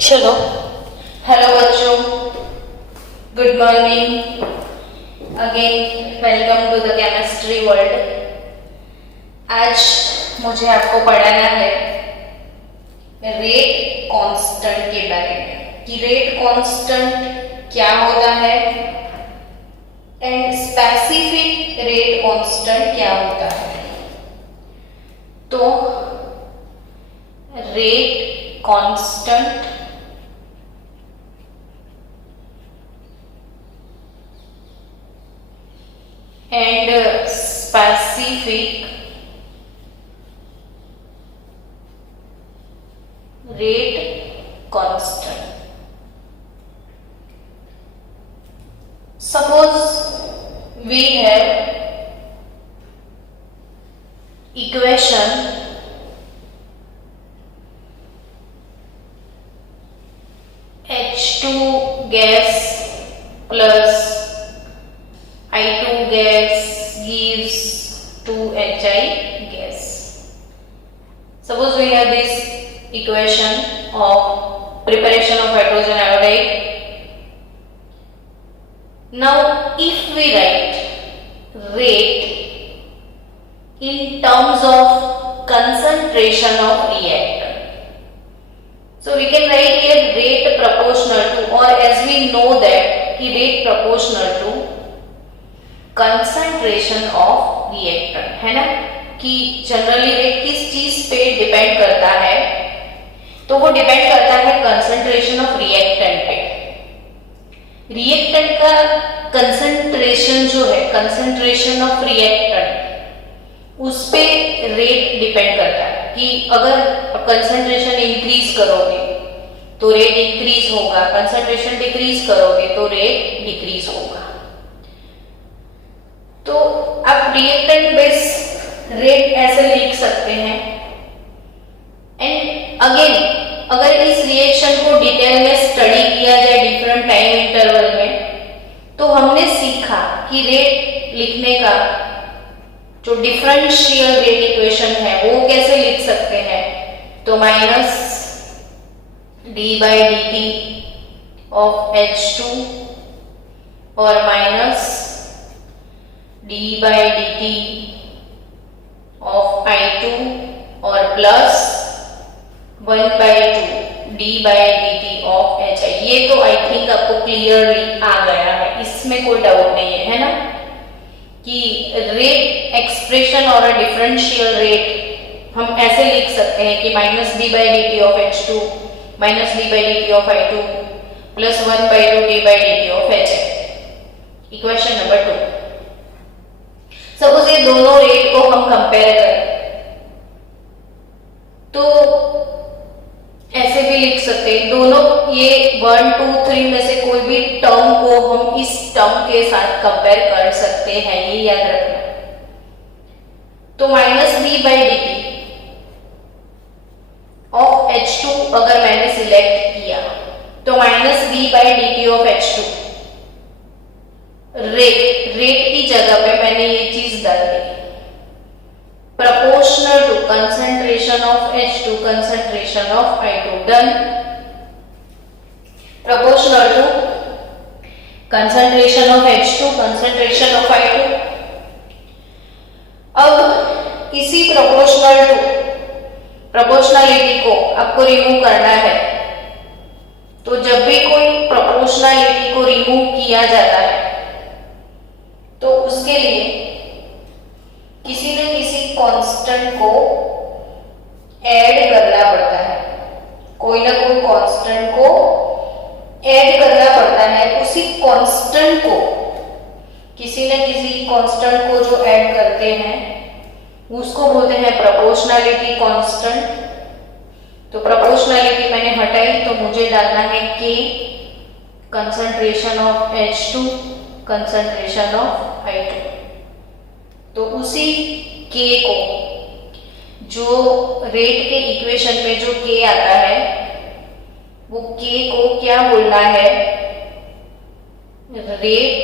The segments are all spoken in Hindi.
चलो। हेलो बच्चों, good morning again, welcome to the chemistry world. आज मुझे आपको पढ़ाना है रेट कांस्टेंट के बारे में कि रेट कांस्टेंट क्या होता है एंड स्पेसिफिक रेट कांस्टेंट क्या होता है। तो rate constant and specific rate constant. Suppose we have equation H2 gas plus I2 gas gives 2HI gas. Suppose we have this equation of preparation of hydrogen iodide. Now, if we write rate in terms of concentration of reactant, so we can write here rate proportional to, or as we know that rate proportional to concentration of reactant, है ना, कि जनरली रेट किस चीज पे डिपेंड करता है, तो वो डिपेंड करता है कंसंट्रेशन ऑफ रिएक्टेंट पे। रिएक्टेंट का कंसंट्रेशन जो है, कंसंट्रेशन ऑफ रिएक्टेंट, उस पे रेट डिपेंड करता है कि अगर कंसंट्रेशन इंक्रीज करोगे तो रेट इंक्रीज होगा, कंसंट्रेशन डिक्रीज करोगे तो रेट डिक्रीज होगा। तो आप रिएक्टेंट बेस रेट ऐसे लिख सकते हैं। एंड अगेन, अगर इस रिएक्शन को डिटेल में स्टडी किया जाए डिफरेंट टाइम इंटरवल में, तो हमने सीखा कि रेट लिखने का जो डिफरेंशियल रेट इक्वेशन है वो कैसे लिख सकते हैं। तो minus D by D T of H2 और minus d by dt of I2 और plus 1 by 2 d by dt of HI। ये तो आई थिंक आपको क्लियरली आ गया है, इसमें कोई डाउट नहीं है, है ना, कि रेट एक्सप्रेशन और डिफरेंशियल रेट हम ऐसे लिख सकते हैं कि minus D by D T of H2 minus D by D T of I2 plus 1 by 2 d by dt of HI। Equation number 2। Suppose ये दोनों रेट को हम कंपेयर करें तो ऐसे भी लिख सकते हैं, दोनों ये 1 2 3 में से कोई भी टर्म को हम इस टर्म के साथ कंपेयर कर सकते हैं, ये याद रखना। तो minus D by D T of H2 अगर मैंने सिलेक्ट किया तो minus D by D T of H2, rate की जगह पे मैंने ये चीज डाल दी, proportional to concentration of H2 concentration of I2, done. proportional to concentration of H2 concentration of I2। अब इसी प्रोपोर्शनलिटी को आपको रिमूव करना है। तो जब भी कोई प्रोपोर्शनलिटी को रिमूव किया जाता है तो उसके लिए किसी न किसी कांस्टेंट को ऐड करना पड़ता है, कोई ना कोई कांस्टेंट को ऐड करना पड़ता है। उसी कांस्टेंट को, किसी न किसी कांस्टेंट को जो ऐड करते हैं उसको बोलते हैं प्रोपोर्शनलिटी कांस्टेंट। तो प्रोपोर्शनलिटी मैंने हटाई तो मुझे डालना है K, concentration of H2 concentration of I2। तो उसी K को, जो रेट के इक्वेशन में जो K आता है, वो K को क्या बोलना है, रेट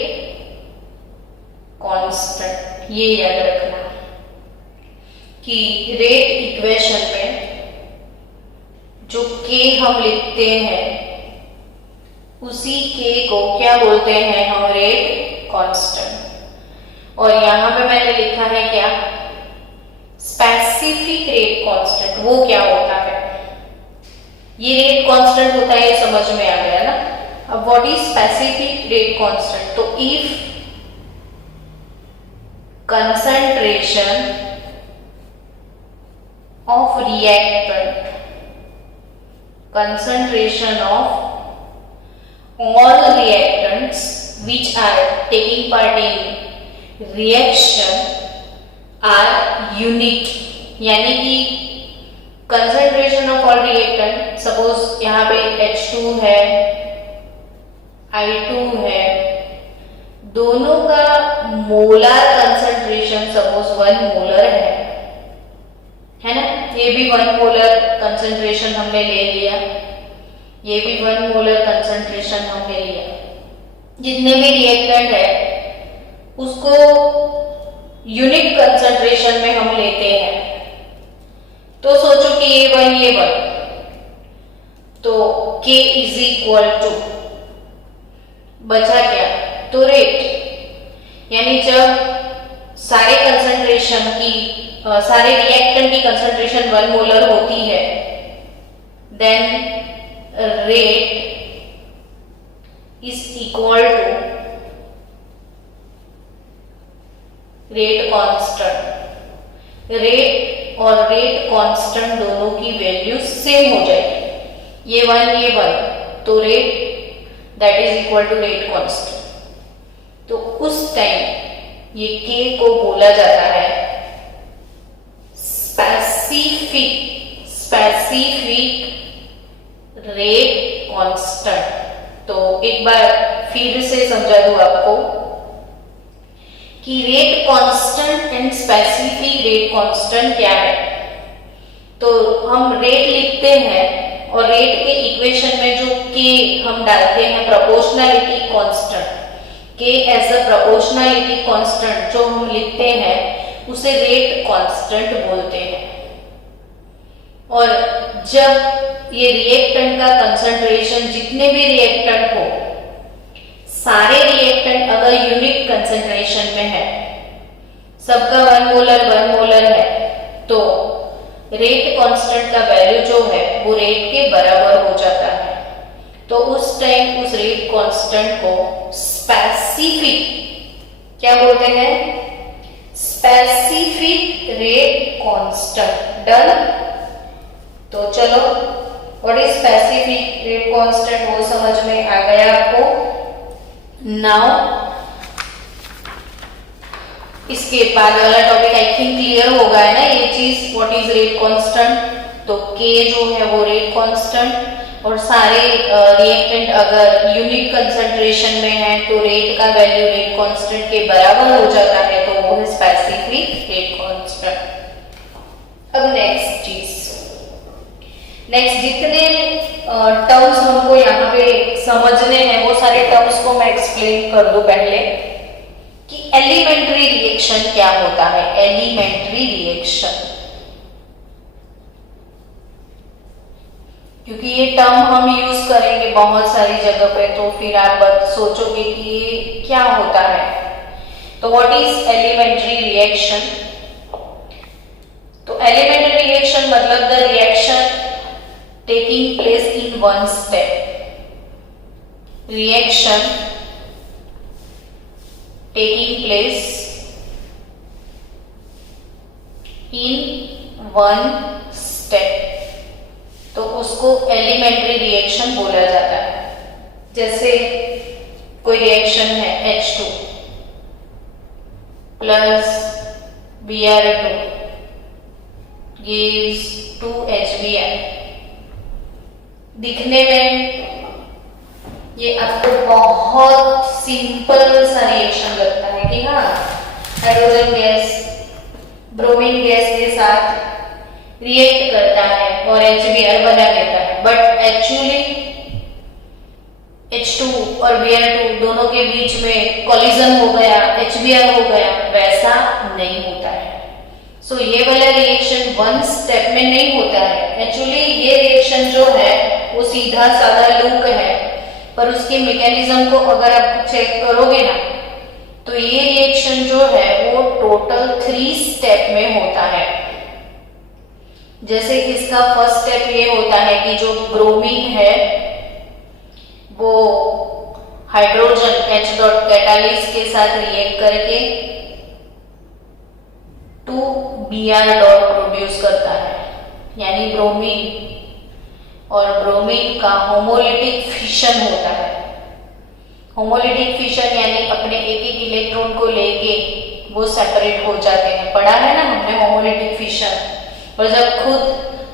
कांस्टेंट। ये याद रखना कि रेट इक्वेशन में जो के हम लिखते हैं उसी के को क्या बोलते हैं हम? Rate constant. और यहां पे मैंने लिखा है क्या? Specific rate constant. वो क्या होता है? ये रेट कांस्टेंट होता है, ये समझ में आ गया ना। अब what is specific rate constant? तो if concentration of reactant, concentration of all reactants which are taking part in reaction are unit, यानी कि concentration of all reactant, suppose यहाँ पे H2 है, I2 है, दोनों का मोलर कंसंट्रेशन सपोज 1 मोलर है ना? ये भी 1 मोलर कंसंट्रेशन हमने ले लिया, ये भी 1 मोलर कंसंट्रेशन हमने लिया। जितने भी रिएक्टेंट है उसको यूनिट कंसंट्रेशन में हम लेते हैं। तो सोचो कि ये 1 तो K इज इक्वल टू, बचा क्या? तो रेट। यानी जब सारे कंसंट्रेशन की सारे रिएक्टेंट की कंसंट्रेशन 1 मोलर होती है, then rate is equal to rate constant. Rate और रेट कांस्टेंट दोनों की वैल्यू सेम हो जाएगी। ये 1 तो rate that is equal to rate constant. तो उस टाइम ये K को बोला जाता है स्पेसिफिक रेट कांस्टेंट। तो एक बार फिर से समझा दूं आपको कि rate constant and specific rate constant क्या है। तो हम रेट लिखते हैं और रेट के इक्वेशन में जो K हम डालते हैं proportionality constant, K as a proportionality constant जो हम लिखते हैं उसे रेट कांस्टेंट बोलते हैं। और जब ये रिएक्टेंट का कंसंट्रेशन, जितने भी रिएक्टेंट हो, सारे रिएक्टेंट अगर यूनिट कंसंट्रेशन में है, सबका 1 मोलर है, तो रेट कांस्टेंट का वैल्यू जो है वो रेट के बराबर हो जाता है। तो उस टाइम उस रेट कांस्टेंट को स्पेसिफिक क्या बोलते हैं? Specific rate constant. डन। तो चलो what is specific rate constant वो समझ में आ गया आपको। नाउ इसके बाद वाला टॉपिक आई थिंक क्लियर हो गया है ना ये चीज, व्हाट इज रेट कांस्टेंट। तो K जो है वो रेट कांस्टेंट, और सारे रिएक्टेंट अगर यूनिट कंसंट्रेशन में है तो रेट का वैल्यू रेट कांस्टेंट के बराबर हो जाता है, तो वो है स्पेसिफिक रेट कांस्टेंट। अब नेक्स्ट चीज, नेक्स्ट जितने टर्म्स हमको यहाँ पे समझने हैं वो सारे टर्म्स को मैं एक्सप्लेन कर दूं पहले कि एलिमेंट्री रिएक्शन क्या होता है। एलिमेंट्री रिएक्शन, क्योंकि ये टर्म हम यूज करेंगे बहुत सारी जगह पे, तो फिर आप सोचोगे कि ये क्या होता है। तो व्हाट इज एलिमेंट्री रिएक्शन? तो एलिमेंट्री रिएक्शन मतलब the reaction taking place in one step, reaction taking place in one step, तो उसको एलिमेंट्री रिएक्शन बोला जाता है। जैसे कोई रिएक्शन है H2 plus Br2 gives 2HBr। दिखने में ये आपको बहुत सिंपल सा रिएक्शन लगता है कि हाँ हाइड्रोजन गैस ब्रोमीन गैस के साथ रिएक्ट करता है और HBr बना देता है, बट एक्चुअली H2 और Br2 दोनों के बीच में कोलिजन हो गया, HBr हो गया, वैसा नहीं होता है। सो ये वाला रिएक्शन वन स्टेप में नहीं होता है। एक्चुअली ये रिएक्शन रिएक्शन जो है वो सीधा साधा लूप है, पर उसके मैकेनिज्म को अगर आप चेक करोगे ना तो ये रिएक्शन जो है वो टोटल 3 स्टेप में होता है। जैसे कि इसका फर्स्ट स्टेप ये होता है कि जो ब्रोमीन है वो हाइड्रोजन H डॉट कैटालिस्ट के साथ रिएक्ट करके 2Br डॉट प्रोड्यूस करता है, यानी ब्रोमीन और ब्रोमीन का होमोलिटिक फिशन होता है। होमोलिटिक फिशन यानी अपने एक एक इलेक्ट्रॉन को लेके वो सेपरेट हो जाते हैं। पढ़ा है ना हमने होमोलिटिक फिशन। और जब खुद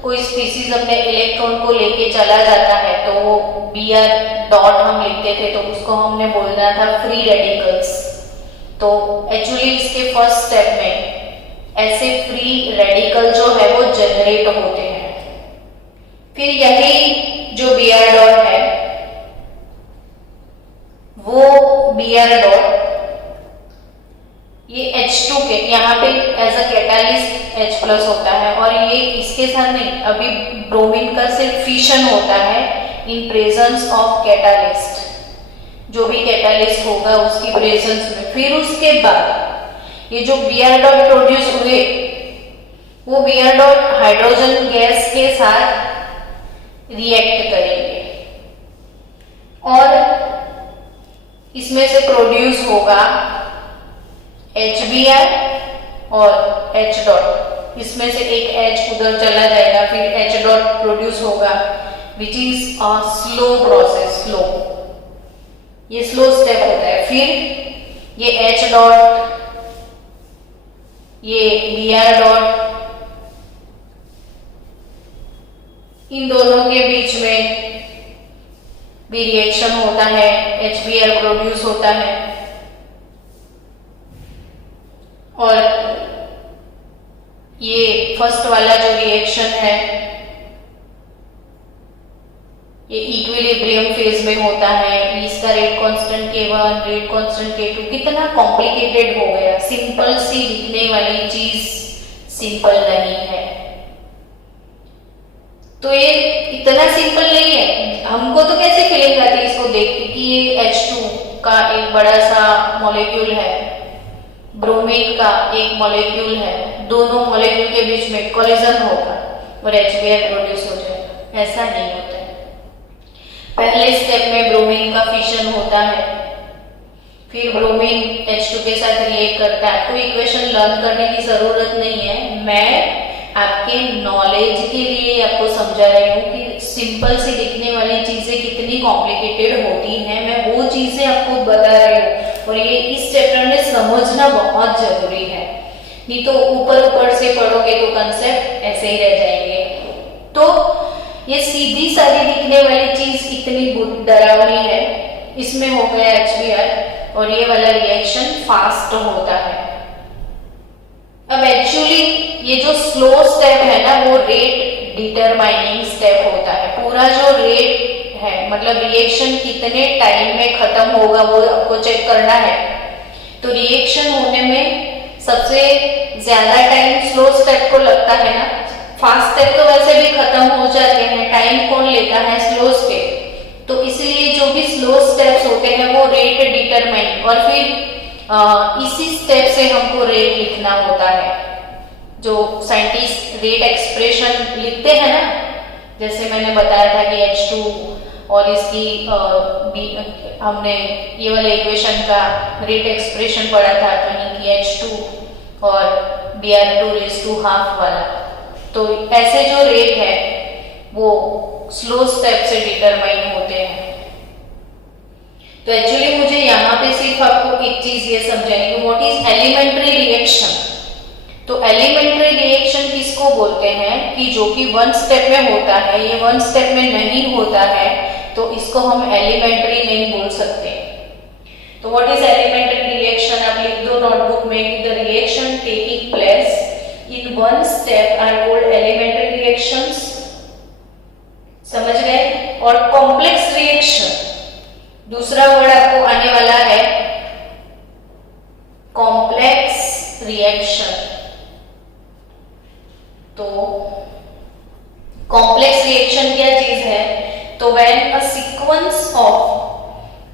कोई स्पीसीज अपने इलेक्ट्रॉन को लेके चला जाता है तो वो Br डॉट हम लिखते थे, तो उसको हमने बोलना था फ्री रेडिकल्स। तो एक्चुअली इसके फर्स्ट स्टेप में ऐसे फ्री रेडिकल जो है वो जनरेट होते हैं। फिर यही जो Br डॉट है वो Br डॉट ये H2 के यहाँ पे as a catalyst H plus होता है, और ये इसके साथ नहीं, अभी ब्रोमीन का सिर्फ फिशन होता है इन प्रेजेंस ऑफ कैटालिस्ट, जो भी कैटालिस्ट होगा उसकी प्रेजेंस में। फिर उसके बाद ये जो Br डॉट प्रोड्यूस हुए वो Br डॉट हाइड्रोजन गैस के साथ रिएक्ट करेंगे और इसमें से प्रोड्यूस होगा HBr और H डॉट। इसमें से एक H उधर चला जाएगा, फिर H डॉट प्रोड्यूस होगा, which is a slow process. Slow, ये स्लो स्टेप होता है। फिर ये H डॉट, ये Br डॉट, इन दोनों के बीच में भी रिएक्शन होता है, HBr प्रोड्यूस होता है और ये फर्स्ट वाला जो रिएक्शन है ये इक्विलिब्रियम फेज में होता है। इसका rate constant K1, rate constant K2, कितना कॉम्प्लिकेटेड हो गया। सिंपल सी दिखने वाली चीज सिंपल नहीं है। तो ये इतना सिंपल नहीं है। हमको तो कैसे फीलिंग आती है इसको देख के कि ये H2 का एक बड़ा सा मॉलिक्यूल है, ब्रोमीन का एक मॉलिक्यूल है, दोनों मॉलिक्यूल के बीच में कोलिजन होगा और HBr प्रोड्यूस हो जाएगा। ऐसा नहीं होता है। पहले स्टेप में ब्रोमीन का फिशन होता है, फिर ब्रोमीन H2 के साथ रिएक्ट करता है। कोई इक्वेशन लर्न करने की जरूरत नहीं है, मैं आपके नॉलेज के लिए आपको समझा रही हूँ कि सिंपल सी दिखने वाली चीजें कितनी कॉम्प्लिकेटेड होती हैं। मैं वो चीजें आपको बता रही हूँ और ये इस चैप्टर में समझना बहुत जरूरी है, नहीं तो ऊपर ऊपर से पढ़ोगे तो कंसेप्ट ऐसे ही रह जाएंगे। तो ये सीधी सादी दिखने वाली चीज इतनी डरावनी है, इसमें हो गया HBr और ये वाला रिएक्शन फास्ट होता है। अब एक्चुअली ये जो स्लो स्टेप है ना वो रेट डिटरमाइनिंग स्टेप होता है। पूरा जो रेट है मतलब रिएक्शन कितने टाइम में खत्म होगा वो आपको चेक करना है। तो रिएक्शन होने में सबसे ज्यादा टाइम स्लो स्टेप को लगता है ना। फास्ट स्टेप तो वैसे भी खत्म हो जाते हैं, टाइम कौन लेता है? Slow step. तो इसलिए जो भी स्लो स्टेप्स होते हैं वो रेट डिटरमाइन, और फिर इसी स्टेप से हमको रेट लिखना होता है। जो साइंटिस्ट रेट एक्सप्रेशन लिखते हैं ना, जैसे मैंने बताया था कि H2 और इसकी हमने ये वाले इक्वेशन का रेट एक्सप्रेशन पढ़ा था कहीं कि H2 और Br2 ½ वाला। तो ऐसे जो रेट है वो स्लो स्टेप से डिटरमाइन होते हैं। तो एक्चुअली मुझे यहाँ पे सिर्फ आपको एक चीज ये समझानी है, व्हाट इज एलिमेंट्री रिएक्शन। तो एलिमेंट्री रिएक्शन किसको बोलते हैं कि जो कि 1 स्टेप में होता है, ये 1 स्टेप में नहीं होता है, तो इसको हम एलिमेंट्री नहीं बोल सकते। तो व्हाट इज एलिमेंट्री रिएक्शन आप लिख दो नोटबुक में कि the reaction taking place in 1 step are called elementary reactions. समझ गए? और कॉम्प्लेक्स रिएक्शन, दूसरा वर्ड आपको आने वाला है कॉम्प्लेक्स रिएक्शन। तो कॉम्प्लेक्स रिएक्शन क्या तो when a sequence of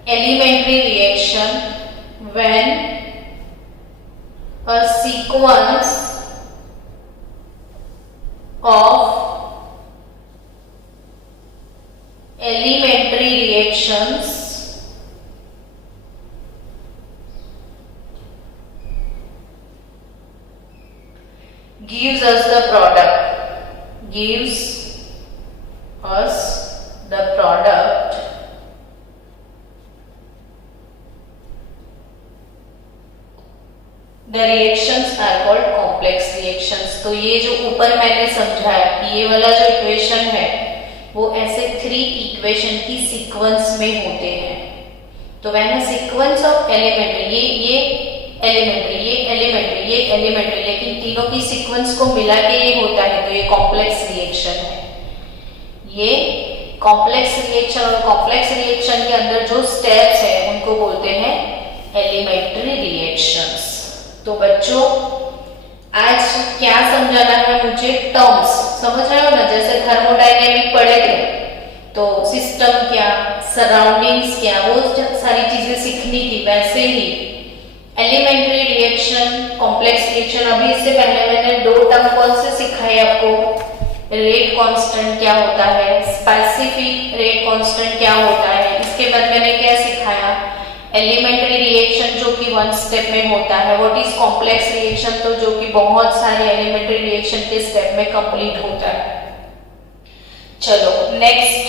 elementary reaction, when a sequence of elementary reactions gives us the product, gives us the product, the reactions are called complex reactions। तो ये जो ऊपर मैंने समझाया कि ये वाला जो इक्वेशन है वो ऐसे 3 इक्वेशन की सीक्वेंस में होते हैं। तो when a sequence of elementary, ये एलिमेंट्री, ये एलिमेंट्री, ये एलिमेंट्री, लेकिन तीनों की सीक्वेंस को मिला के ये होता है, तो ये कॉम्प्लेक्स रिएक्शन है। ये कॉम्प्लेक्स रिएक्शन, और कॉम्प्लेक्स रिएक्शन के अंदर जो स्टेप्स है उनको बोलते हैं एलिमेंट्री रिएक्शंस। तो बच्चों आज क्या समझाना है मुझे? टर्म्स समझ रहे हो ना, जैसे थर्मोडायनेमिक पढ़े थे तो सिस्टम क्या, सराउंडिंग्स क्या, वो सारी चीजें सीखनी थी, वैसे ही एलिमेंट्री रिएक्शन, कॉम्प्लेक्स रिएक्शन। अभी इससे पहले मैंने 2 टर्म कौन से सिखाए आपको? रेट कांस्टेंट क्या होता है, स्पेसिफिक रेट कांस्टेंट क्या होता है। इसके बाद मैंने क्या सिखाया? एलिमेंट्री रिएक्शन जो कि 1 स्टेप में होता है। व्हाट इज कॉम्प्लेक्स रिएक्शन, तो जो कि बहुत सारे एलिमेंट्री रिएक्शन के स्टेप में कंप्लीट होता है। चलो नेक्स्ट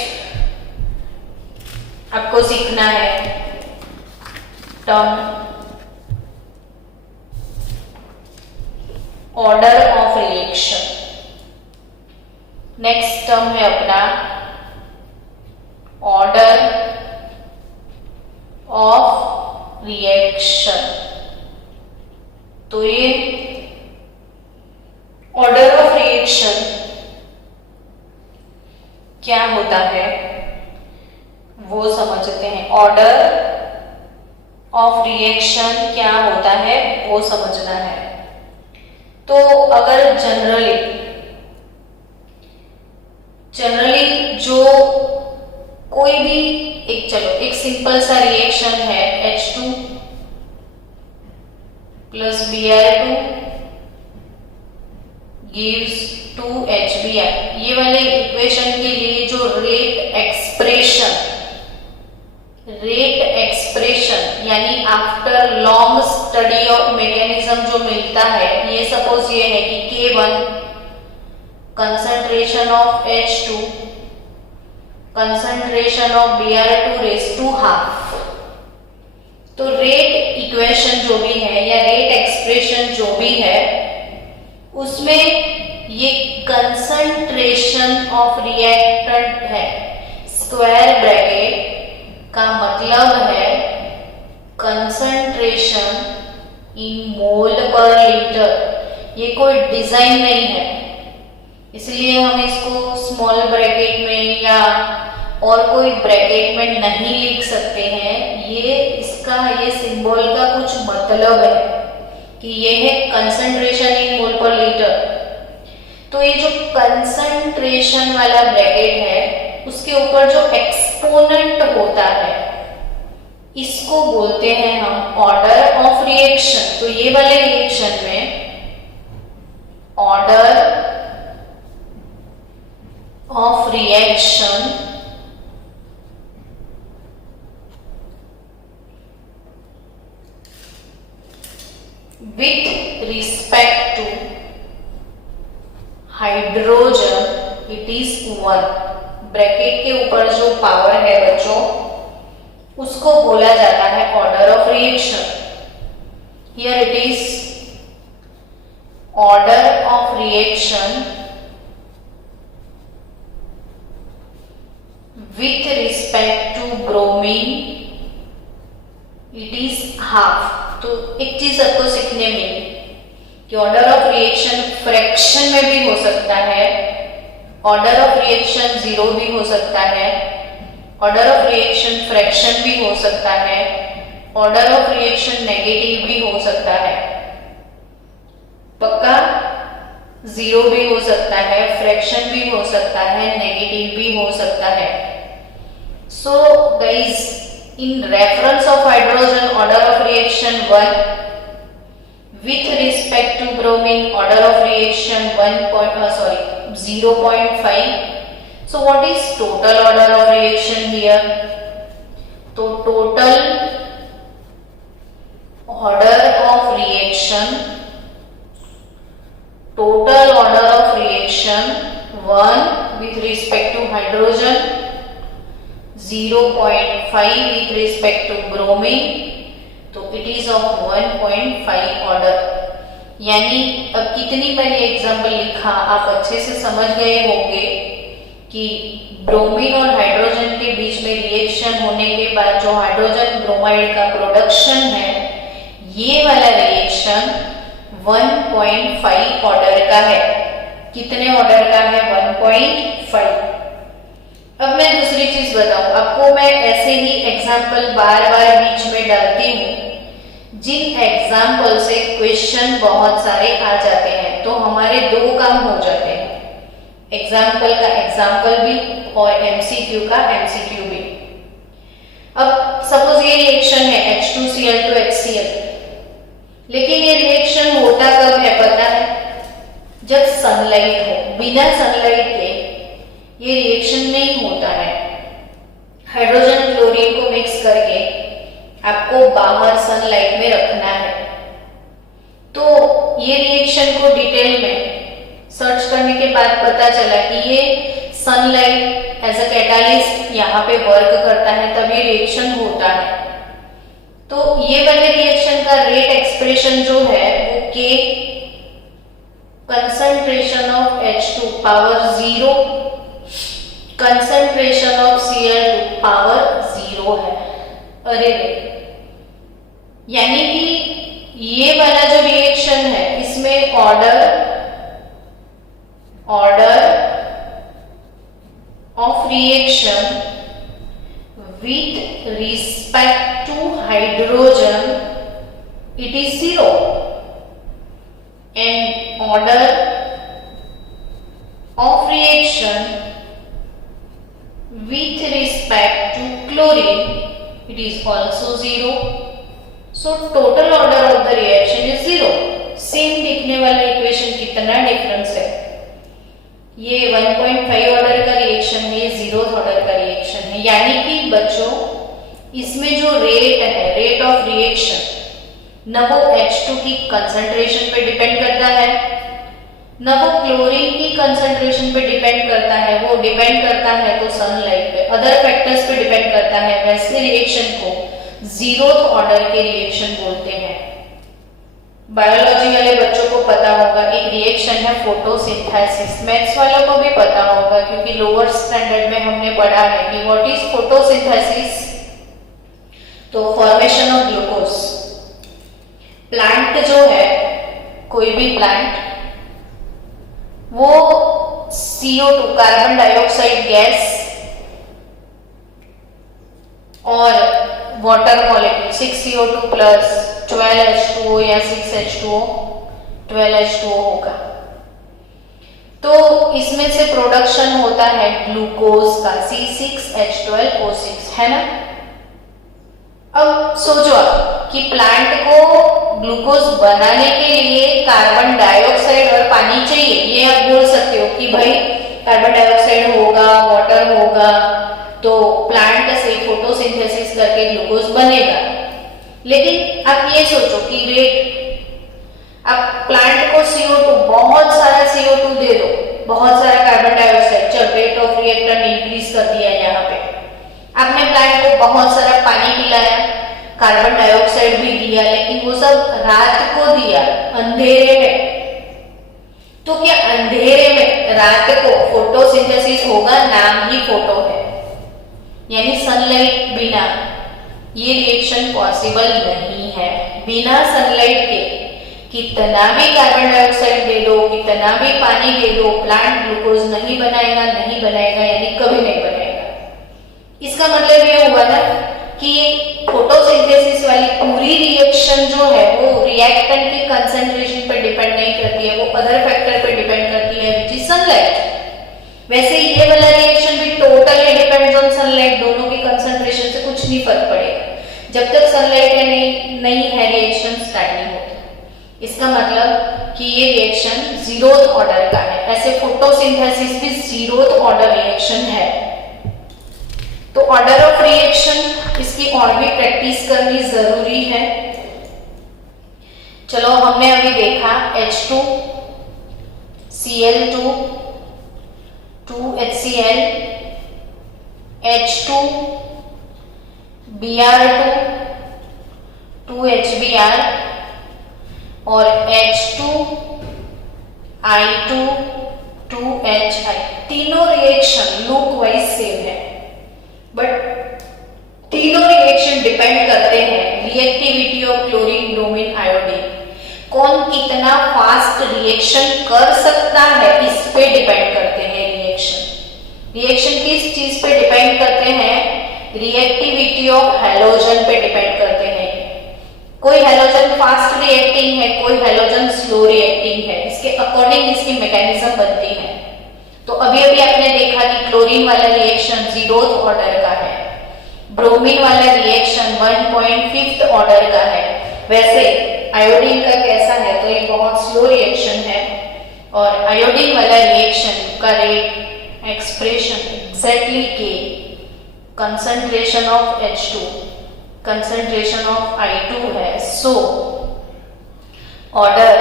आपको सीखना है term order of reaction. Next term है अपना ऑर्डर ऑफ रिएक्शन। तो ये ऑर्डर ऑफ रिएक्शन क्या होता है वो समझते हैं। ऑर्डर ऑफ रिएक्शन क्या होता है वो समझना है। तो अगर जनरली जो कोई भी एक सिंपल सा रिएक्शन है H2 plus Br2 gives 2HBr, ये वाले इक्वेशन के लिए जो रेट एक्सप्रेशन यानी after long study of mechanism जो मिलता है, ये सपोज ये है कि K1 concentration of H2 concentration of Br2 raise to half. तो रेट इक्वेशन जो भी है या रेट एक्सप्रेशन जो भी है उसमें ये कंसंट्रेशन ऑफ रिएक्टेंट है। स्क्वायर ब्रैकेट का मतलब है concentration in mole per litre. ये कोई डिजाइन नहीं है, इसलिए हम इसको स्मॉल ब्रैकेट में या और कोई ब्रैकेट में नहीं लिख सकते हैं। ये सिंबल का कुछ मतलब है कि ये है concentration in mole per litre. तो ये जो कंसंट्रेशन वाला ब्रैकेट है उसके ऊपर जो एक्सपोनेंट होता है इसको बोलते हैं हम ऑर्डर ऑफ रिएक्शन। तो ये वाले रिएक्शन में order of reaction with respect to hydrogen it is 1। Bracket के ऊपर जो पावर है बच्चों उसको बोला जाता है order of reaction. Here it is order of reaction with respect to bromine it is half। तो एक चीज आपको सीखने मिली कि ऑर्डर ऑफ रिएक्शन फ्रैक्शन में भी हो सकता है, ऑर्डर ऑफ रिएक्शन 0 भी हो सकता है, ऑर्डर ऑफ रिएक्शन फ्रैक्शन भी हो सकता है, ऑर्डर ऑफ रिएक्शन नेगेटिव भी हो सकता है। पक्का 0 भी हो सकता है, फ्रैक्शन भी हो सकता है, नेगेटिव भी हो सकता है। So guys, in reference of hydrogen, order of reaction 1, with respect to bromine, order of reaction 0.5. So what is total order of reaction here? So total order of reaction 1 with respect to hydrogen, 0.5 with respect to bromine, तो इट इज ऑफ 1.5 ऑर्डर। यानी अब कितनी मैंने एग्जाम्पल लिखा आप अच्छे से समझ गए होंगे कि ब्रोमीन और हाइड्रोजन के बीच में रिएक्शन होने के बाद जो हाइड्रोजन ब्रोमाइड का प्रोडक्शन है, ये वाला रिएक्शन 1.5 ऑर्डर का है। कितने ऑर्डर का है? 1.5। अब मैं दूसरी चीज बताऊं आपको, मैं ऐसे ही एग्जाम्पल बार बार बीच में डालती हूं जिन एग्जाम्पल से क्वेश्चन बहुत सारे आ जाते हैं, तो हमारे दो काम हो जाते हैं, एग्जाम्पल का एग्जाम्पल भी और एमसीक्यू का एमसीक्यू भी। अब सपोज ये रिएक्शन है H2Cl2HCl, लेकिन ये रिएक्शन होता कब है पता है? जब सनलाइट हो। बिना सनलाइट के ये रिएक्शन नहीं होता है। हाइड्रोजन क्लोरीन को मिक्स करके आपको बाहर सनलाइट में रखना है, तो ये रिएक्शन को डिटेल में सर्च करने के बाद पता चला कि ये सनलाइट एज अ कैटालिस्ट यहाँ पे वर्क करता है, तभी रिएक्शन होता है। तो ये वाले रिएक्शन का रेट एक्सप्रेशन जो है वो K concentration of H2 power 0 concentration of Cl2 power 0 है। अरे यानी कि ये वाला जो रिएक्शन है इसमें order of reaction with respect to hydrogen it is 0 and order of reaction with respect to chlorine it is also 0, so total order of the reaction is 0। Same दिखने वाला इक्वेशन कितना डिफरेंस है? ये 1.5 ऑर्डर का रिएक्शन है, ये 0th ऑर्डर का रिएक्शन है। यानी कि बच्चों इसमें जो रेट है, रेट ऑफ रिएक्शन, न वो H2 की कंसंट्रेशन पे डिपेंड करता है, न वो क्लोरीन की कंसंट्रेशन पे डिपेंड करता है, वो डिपेंड करता है तो सनलाइट पे, अदर फैक्टर्स पे डिपेंड करता है। वैसे रिएक्शन को 0th ऑर्डर के रिएक्शन बोलते हैं। बायोलॉजी वाले बच्चों को पता होगा एक रिएक्शन है फोटोसिंथेसिस, मैथ्स वालों को भी पता होगा क्योंकि लोअर स्टैंडर्ड में हमने पढ़ा है कि व्हाट इज फोटोसिंथेसिस। तो फॉर्मेशन ऑफ ग्लूकोज। प्लांट जो है, कोई भी प्लांट, वो CO2 कार्बन डाइऑक्साइड गैस और water molecule 6CO2 plus 12H2O या 6H2O 12H2O होगा, तो इसमें से प्रोडक्शन होता है ग्लूकोज का C6H12O6, है ना। अब सोचो आप कि प्लांट को ग्लूकोज बनाने के लिए कार्बन डाइऑक्साइड और पानी चाहिए। ये आप बोल सकते हो कि भाई कार्बन डाइऑक्साइड होगा, वाटर होगा, तो प्लांट से फोटोसिंथेसिस करके ग्लूकोज बनेगा। लेकिन आप ये सोचो कि रेट, आप प्लांट को CO2, बहुत सारा CO2 दे दो, बहुत सारा कार्बन डाइऑक्साइड, चल रेट ऑफ रिएक्टर ने इंक्रीज कर दिया। यहाँ पे आपने प्लांट को बहुत सारा पानी पिलाया, कार्बन डाइऑक्साइड भी दिया, लेकिन वो सब रात को दिया, अंधेरे में। तो क्या अंधेरे में रात को फोटोसिंथेसिस होगा? नाम ही फोटो है, यानी सनलाइट बिना ये रिएक्शन पॉसिबल नहीं है। बिना सनलाइट के कितना भी कार्बन डाइऑक्साइड दे दो, कितना भी पानी दे दो, प्लांट ग्लूकोज नहीं बनाएगा, नहीं बनाएगा, यानी कभी नहीं बनाएगा। इसका मतलब ये हुआ ना कि फोटोसिंथेसिस वाली पूरी रिएक्शन जो है वो रिएक्टेंट की कंसंट्रेशन पर डिपेंड नहीं करती है, वो अदर फैक्टर पर डिपेंड करती है, विच इज सनलाइट। वैसे ये वाला रिएक्शन भी टोटली डिपेंड्स ऑन सनलाइट, दोनों की जब तक सनलाइट नहीं है रिएक्शन स्टार्ट नहीं होती। इसका मतलब कि ये रिएक्शन जीरोथ ऑर्डर का है। ऐसे फोटोसिंथेसिस भी जीरोथ ऑर्डर रिएक्शन है। तो ऑर्डर ऑफ रिएक्शन इसकी और भी प्रैक्टिस करनी जरूरी है। चलो हमने अभी देखा H2 Cl2 2HCl H2 Br2 2HBr और H2 I2 2HI। तीनों रिएक्शन लुक वाइज सेम है, बट तीनों रिएक्शन डिपेंड करते हैं reactivity of chlorine bromine iodine. कौन कितना फास्ट रिएक्शन कर सकता है इस पे डिपेंड करते हैं रिएक्शन किस चीज पे डिपेंड करते हैं? रिएक्टिविटी ऑफ हैलोजन पे डिपेंड करते हैं। कोई हैलोजन फास्ट रिएक्टिंग है, कोई हैलोजन स्लो रिएक्टिंग है, इसके अकॉर्डिंग इसकी मैकेनिज्म बनती है। तो अभी आपने देखा कि क्लोरीन वाला रिएक्शन जीरोथ ऑर्डर का है, ब्रोमीन वाला रिएक्शन 1.5th ऑर्डर का है। वैसे आयोडीन का कैसा है? तो ये बहुत स्लो रिएक्शन है और आयोडीन वाला रिएक्शन का rate expression exactly K concentration of H2 concentration of I2 है। So order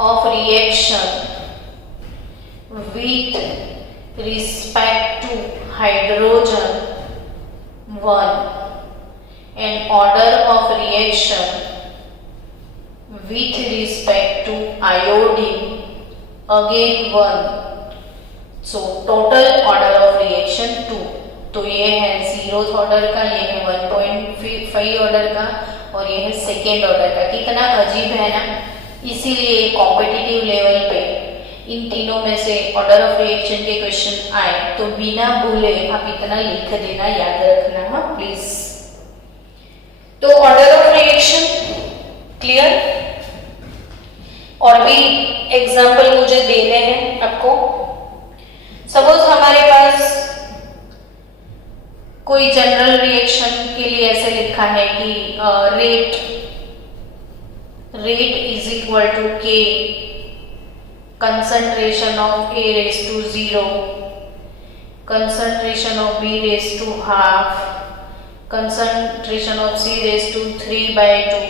of reaction with respect to hydrogen 1 and order of reaction with respect to iodine again 1। so total order of reaction 2। तो ये है जीरोथ ऑर्डर का, ये है 1.5 ऑर्डर का और ये है सेकेंड ऑर्डर का। कितना अजीब है ना। इसीलिए कॉम्पिटिटिव लेवल पे इन तीनों में से ऑर्डर ऑफ रिएक्शन के क्वेश्चन आए तो बिना भूले आप इतना लिख देना, याद रखना हाँ प्लीज। तो ऑर्डर ऑफ रिएक्शन क्लियर। और भी एग्जाम्पल मुझे देने हैं आपको। सपोज हमारे पास कोई जनरल रिएक्शन के लिए ऐसे लिखा है कि रेट इज इक्वल टू के concentration of A raised to 0, concentration of B raised to half, concentration of C raised to 3/2,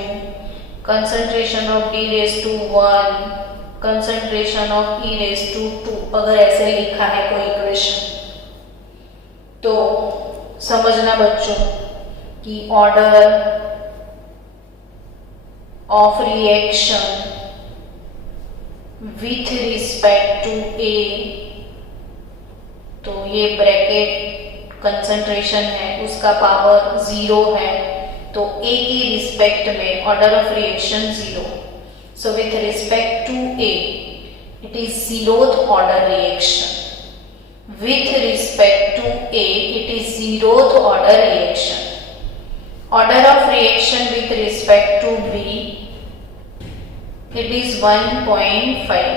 concentration of D raised to 1, concentration of E raised to 2। अगर ऐसे लिखा है कोई इक्वेशन तो समझना बच्चों कि order of reaction with respect to A, तो ये ब्रैकेट कंसंट्रेशन है उसका पावर 0 है, तो A की रिस्पेक्ट में order of reaction 0। So with respect to A it is zeroth order reaction, with respect to A it is zeroth order reaction. Order of reaction with respect to B it is 1.5।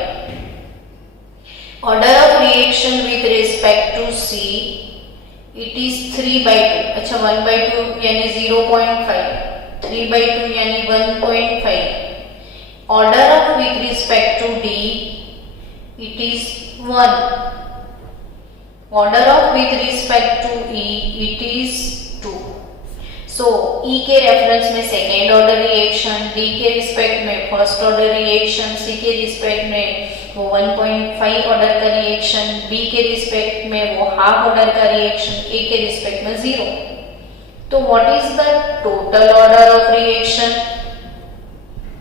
order of reaction with respect to C it is 3/2। अच्छा 1/2 यानी 0.5, 3/2 यानी 1.5। order of with respect to D it is 1। order of with respect to E it is 2। So E के रेफरेंस में सेकेंड ऑर्डर रिएक्शन, D के रिस्पेक्ट में फर्स्ट ऑर्डर रिएक्शन, C के रिस्पेक्ट में वो 1.5 ऑर्डर का रिएक्शन, B के रिस्पेक्ट में वो हाफ ऑर्डर का रिएक्शन, A के रिस्पेक्ट में 0। तो what is the total order of reaction?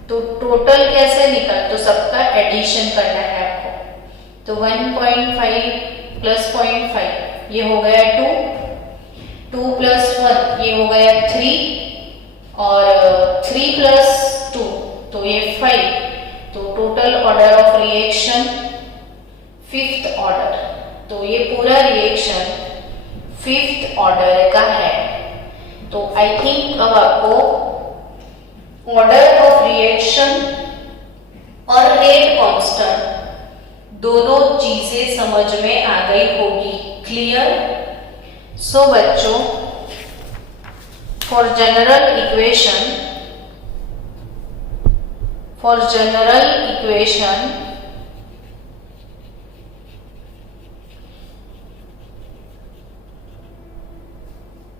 तो टोटल कैसे निकल, तो सबका एडिशन करना है आपको। तो 1.5 प्लस 0.5 ये हो गया 2, 2 प्लस 1 ये हो गया 3 और 3 प्लस 2 तो ये 5। तो total order of reaction 5th order. तो ये पूरा रिएक्शन 5th ऑर्डर का है। तो आई थिंक अब आपको ऑर्डर ऑफ रिएक्शन और रेट कांस्टेंट दोनों चीजें समझ में आ गई होगी। क्लियर? सो बच्चों for general equation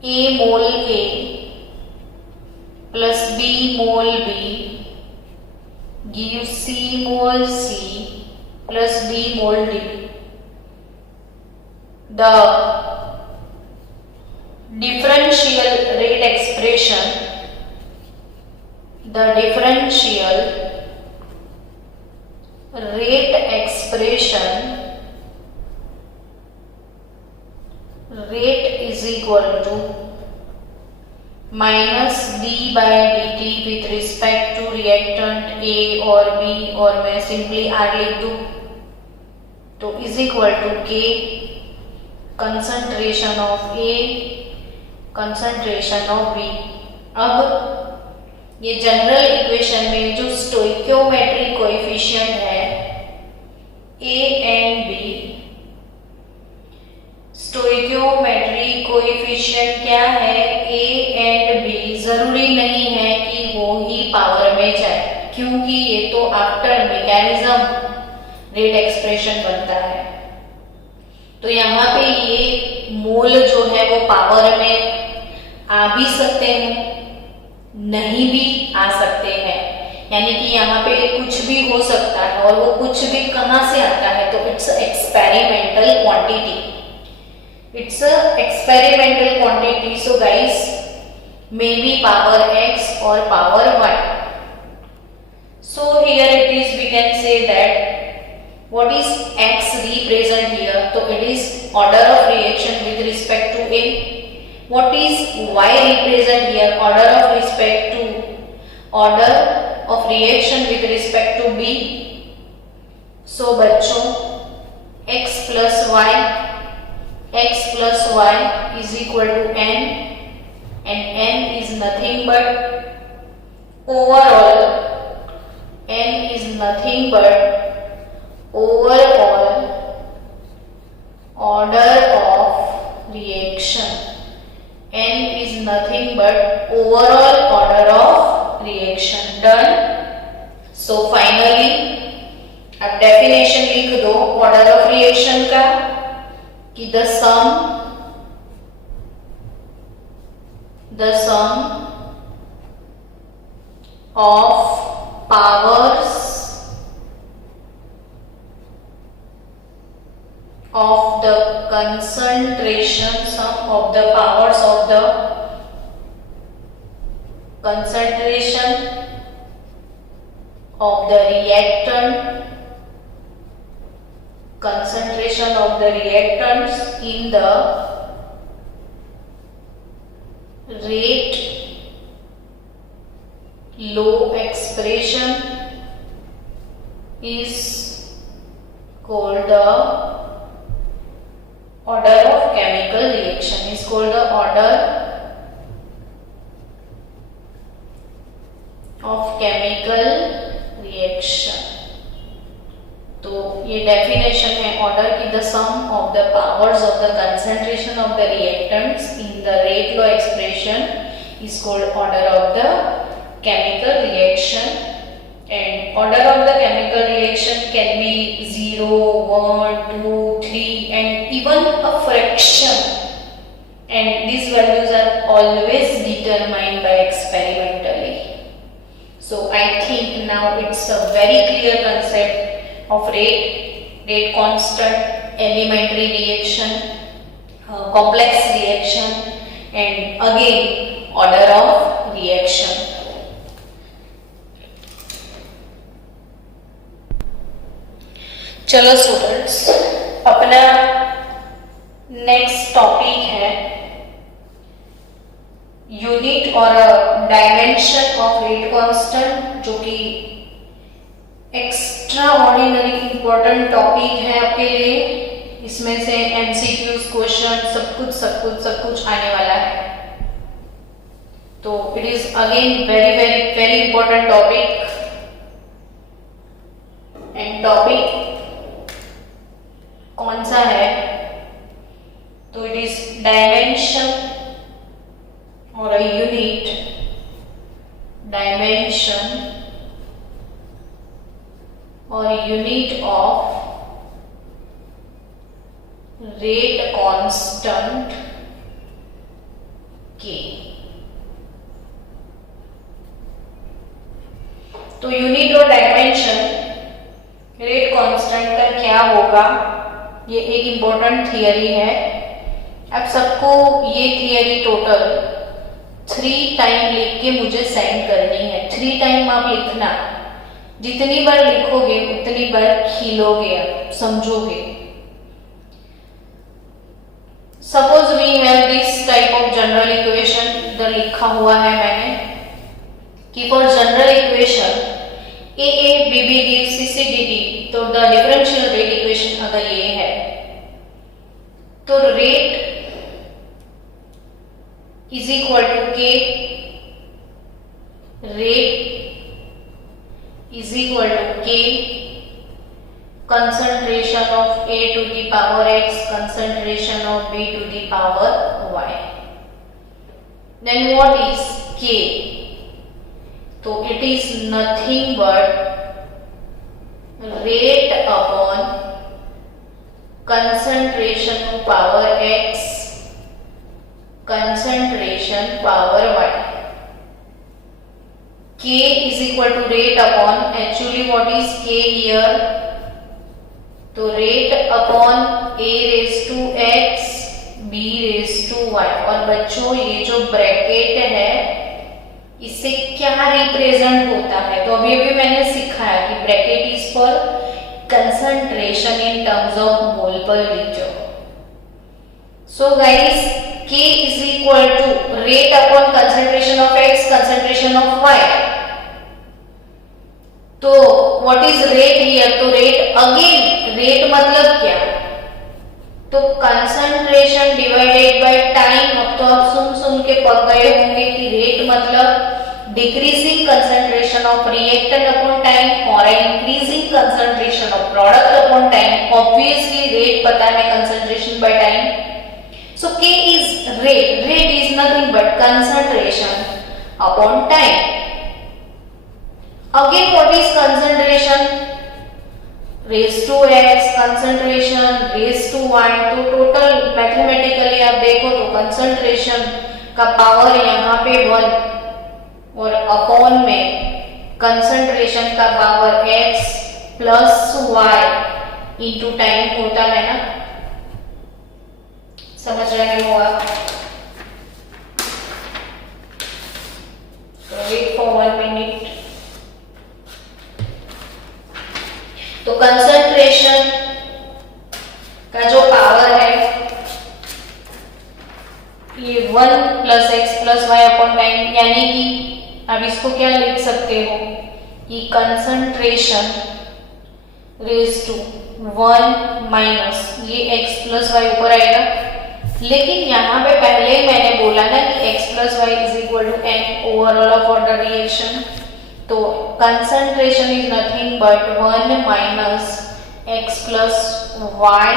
A mole A plus B mole B gives C mole C plus D mole D. The differential rate expression is equal to minus d by dt with respect to reactant A और B, और मैं simply R लिख दूं तो is equal to K concentration of A concentration of B. अब ये जनरल इक्वेशन में जो स्टोइकियोमेट्रिक कोएफिशिएंट है A and B, stoichiometric coefficient क्या है A एंड B, जरूरी नहीं है कि वो ही पावर में जाए, क्योंकि ये तो आफ्टर मैकेनिज्म रेट एक्सप्रेशन बनता है। तो यहाँ पे ये मोल जो है वो पावर में आ भी सकते हैं, नहीं भी आ सकते हैं, यानी कि यहाँ पे कुछ भी हो सकता है, और वो कुछ भी कहाँ से आता है, तो it's experimental quantity, it's a experimental quantity. So guys, maybe power x or power y. So here it is, we can say that what is x represent here, so it is order of reaction with respect to A. What is y represent here, order of reaction with respect to B. So बच्चों x plus y is equal to n, and n is nothing but overall order of reaction. n is nothing but overall order of reaction. Done. So finally अब डेफिनेशन लिख दो ऑर्डर ऑफ रिएक्शन का कि the sum of powers of the concentration of the reactants in the rate law expression is called the order of chemical reaction, is called the order of chemical reaction. तो ये डेफिनेशन है ऑर्डर की, the sum of the powers of the concentration of the reactants in the rate law expression is called order of the chemical reaction. And order of the chemical reaction can be 0, 1, 2, 3 and even a fraction, and these values are always determined by experimentally. So I think now it's a very clear concept of rate constant, elementary reaction, complex reaction, and again order of reaction. चलो स्टूडेंट्स, अपना नेक्स्ट टॉपिक है यूनिट और डायमेंशन ऑफ रेट कांस्टेंट, जो कि एक्स्ट्रा ऑर्डिनरी इंपॉर्टेंट टॉपिक है आपके लिए. इसमें से एमसीक्यूज क्वेश्चन सब कुछ आने वाला है. तो it is again very very very important topic. And topic कौन सा है, तो इट इज डायमेंशन और यूनिट रेट कांस्टेंट K। तो यूनिट और डायमेंशन रेट कांस्टेंट का क्या होगा, ये एक इंपॉर्टेंट थियरी है। अब सबको ये थियरी टोटल 3 टाइम लिख के मुझे सेंड करनी है। 3 टाइम आप लिखना, जितनी बार लिखोगे उतनी बार खिलोगे, आप समझोगे। Suppose we have this type of general equation, इधर लिखा हुआ है मैंने कि for general equation AA BB gives CC DD, तो द डिफरेंशियल रेट इक्वेशन अगर ये है तो rate is equal to K, rate is equal to K concentration of A to the power X, concentration of B to the power Y. Then what is K? तो it is nothing but rate upon concentration of power X, concentration power Y. K is equal to rate upon, actually what is K here? तो rate upon A raise to X B raise to Y। और बच्चों ये जो ब्रैकेट है इससे क्या रिप्रेजेंट होता है, तो अभी अभी मैंने सिखाया कि bracket is for concentration in terms of mole per litre. So guys K is equal to rate upon concentration of X, concentration of Y। तो व्हाट इज रेट हियर? तो रेट अगेन, रेट मतलब क्या? तो कंसंट्रेशन डिवाइडेड बाय टाइम। अब तो आप सुन के पक गए होंगे कि रेट मतलब decreasing concentration of reactant upon time और increasing concentration of product upon time. Obviously rate पता है concentration by time. So K is rate, rate is nothing but concentration upon time. Again what is concentration? Raised to X, concentration raised to Y। तो टोटल मैथमेटिकली आप देखो तो कंसंट्रेशन का पावर यहाँ पे 1 और अपॉन में कंसंट्रेशन का power X plus Y into time होता है ना, समझ रहे हो आप? Wait for 1 minute. तो कंसंट्रेशन का जो पावर है ये 1 plus X plus Y upon time, यानी कि अब इसको क्या लिख सकते हो कि कंसंट्रेशन रेज टू 1 माइनस ये x प्लस वाई ऊपर आएगा। लेकिन यहाँ पे पहले मैंने बोला ना कि x plus y is equal to n overall of order reaction. तो concentration is nothing but 1 minus x plus y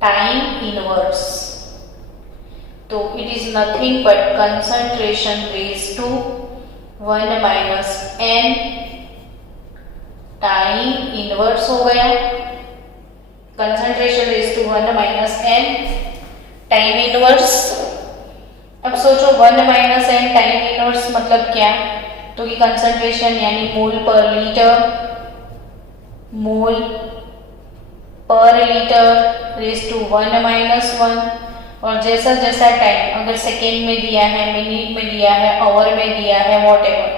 time inverse. तो it is nothing but concentration raise to 1 minus n time inverse हो गया। Concentration raise to 1 minus n time inverse. अब सोचो 1 माइनस n टाइम इनवर्स मतलब क्या? तो कि कंसंट्रेशन यानी मोल per litre, mole per litre raise to 1 minus 1। और जैसा जैसा टाइम अगर सेकेंड में दिया है, मिनट में दिया है, आवर में दिया है, व्हाटएवर।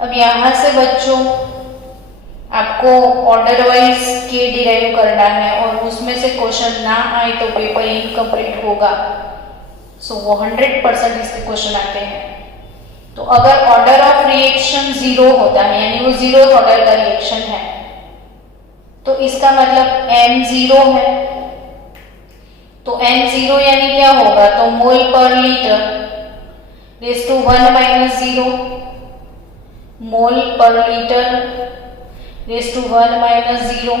अब यहाँ से बच्चों आपको ऑर्डर वाइज के डिराइव करना है और उसमें से क्वेश्चन ना आए तो पेपर इनकम्प्लीट होगा। सो वो 100% इसके क्वेश्चन आते हैं। तो अगर ऑर्डर ऑफ रिएक्शन 0 होता है यानी वो 0th ऑर्डर का रिएक्शन है, तो इसका मतलब m0 है। तो m0 यानी क्या होगा? तो मोल per litre raise to 1 minus 0, mole per litre raise to 1 minus 0।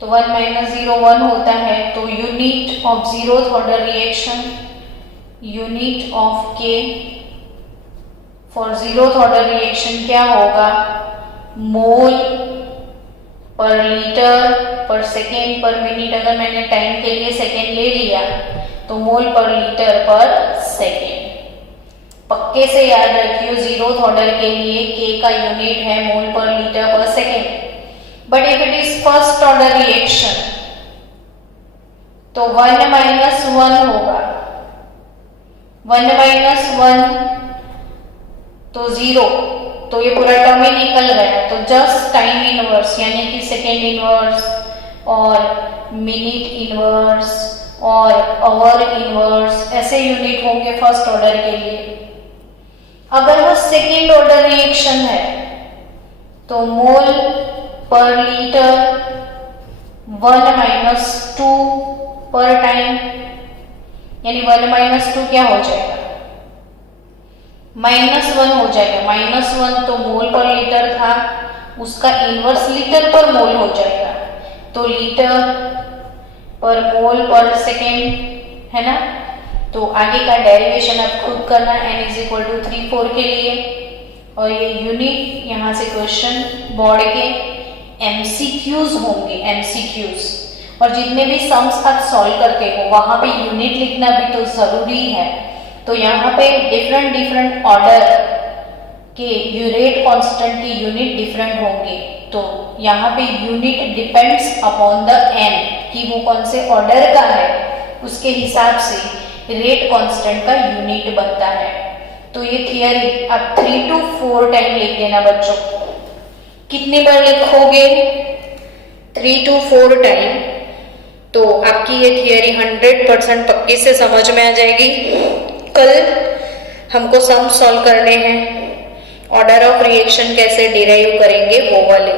तो 1 माइनस 0 1 होता है। तो unit of 0th order reaction, unit of K for 0th order reaction क्या होगा? मोल पर लीटर पर सेकेंड पर मिनट, अगर मैंने टाइम के लिए सेकेंड ले लिया तो मोल पर लीटर पर सेकेंड। पक्के से याद रखियो, जीरोथ ऑर्डर के लिए के का यूनिट है मोल पर लीटर पर second. But if it is first order reaction तो 1 माइनस 1 होगा, 1 माइनस 1 तो 0, तो ये पूरा टर्म ही निकल गया। तो जस्ट टाइम इनवर्स यानी कि सेकेंड इनवर्स और मिनट इनवर्स और आवर इनवर्स ऐसे यूनिट होंगे फर्स्ट ऑर्डर के लिए। अगर वो सेकेंड ऑर्डर रिएक्शन है तो मोल पर लीटर 1 माइनस 2 पर टाइम, यानी 1 माइनस 2 क्या हो जाएगा, -1 हो जाएगा। -1 तो मोल पर लीटर था, उसका इनवर्स लीटर पर मोल हो जाएगा, तो लीटर पर मोल पर सेकेंड है ना। तो आगे का डेरिवेशन आप खुद करना, n = 3 4 के लिए। और ये यूनिट यहाँ से क्वेश्चन बोर्ड के MCQs होंगे, MCQs। और जितने भी सम्स आप सॉल्व करते हो वहां पे यूनिट लिखना भी तो जरूरी है। तो यहाँ पे डिफरेंट ऑर्डर के रेट कांस्टेंट की यूनिट डिफरेंट होंगे। तो यहाँ पे unit depends upon the n कि वो कौन से ऑर्डर का है, उसके हिसाब से रेट कांस्टेंट का यूनिट बनता है। तो ये थियरी आप 3 to 4 टाइम लिख देना बच्चों। कितनी बार लिखोगे? 3 to 4 टाइम। तो आपकी ये थियरी 100% पक्की से समझ में आ जाएगी। कल हमको सम सॉल्व करने हैं, ऑर्डर ऑफ रिएक्शन कैसे डिराइव करेंगे वो वाले।